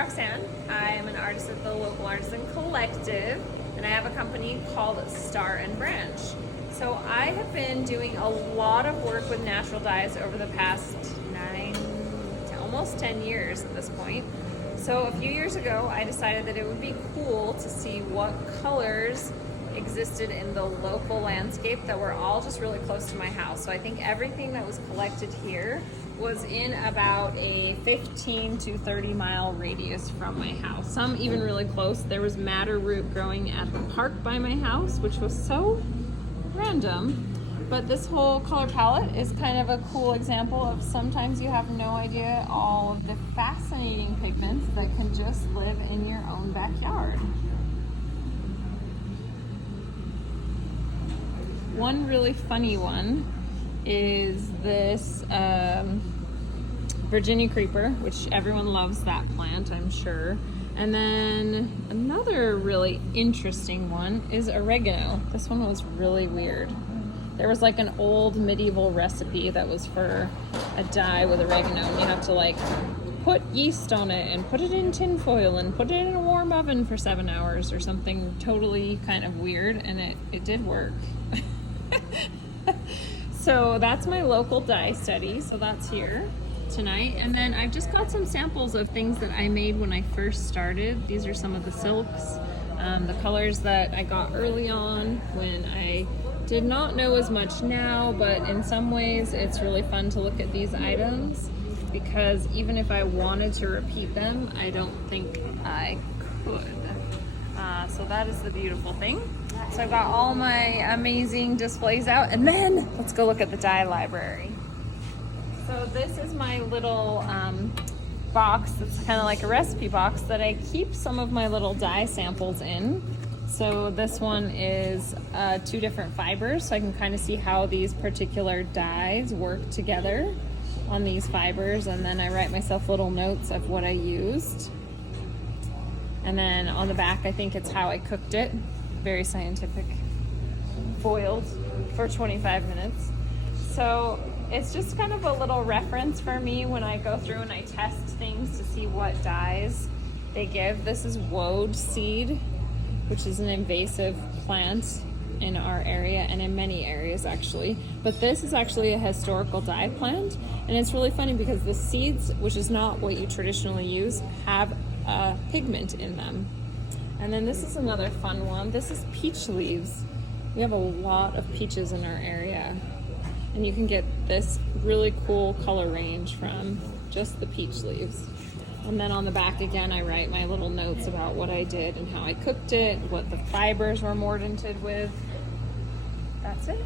Roxanne. I am an artist at the local Artisan Collective, and I have a company called Star and Branch. So I have been doing a lot of work with natural dyes over the past 9 to almost 10 years at this point. So a few years ago, I decided that it would be cool to see what colors existed in the local landscape that were all just really close to my house. So I think everything that was collected here was in about a 15 to 30 mile radius from my house. Some even really close. There was madder root growing at the park by my house, which was so random. But this whole color palette is kind of a cool example of sometimes you have no idea all of the fascinating pigments that can just live in your own backyard. One really funny one is this Virginia creeper, which everyone loves that plant, I'm sure. And then another really interesting one is oregano. This one was really weird. There was like an old medieval recipe that was for a dye with oregano, and you have to like put yeast on it and put it in tin foil and put it in a warm oven for 7 hours or something totally kind of weird, and it did work. So that's my local dye study, so that's here tonight. And then I've just got some samples of things that I made when I first started. These are some of the silks, the colors that I got early on when I did not know as much now, but in some ways it's really fun to look at these items because even if I wanted to repeat them, I don't think I could. So that is the beautiful thing. So I've got all my amazing displays out, and then let's go look at the dye library. So this is my little box that's kind of like a recipe box that I keep some of my little dye samples in. So this one is 2 different fibers, so I can kind of see how these particular dyes work together on these fibers, and then I write myself little notes of what I used. And then on the back, I think it's how I cooked it. Very scientific. Boiled for 25 minutes. So it's just kind of a little reference for me when I go through and I test things to see what dyes they give. This is woad seed, which is an invasive plant in our area and in many areas actually. But this is actually a historical dye plant, and it's really funny because the seeds, which is not what you traditionally use, have a pigment in them. And then this is another fun one. This is peach leaves. We have a lot of peaches in our area, and you can get this really cool color range from just the peach leaves. And then on the back again, I write my little notes about what I did and how I cooked it, what the fibers were mordanted with. That's it.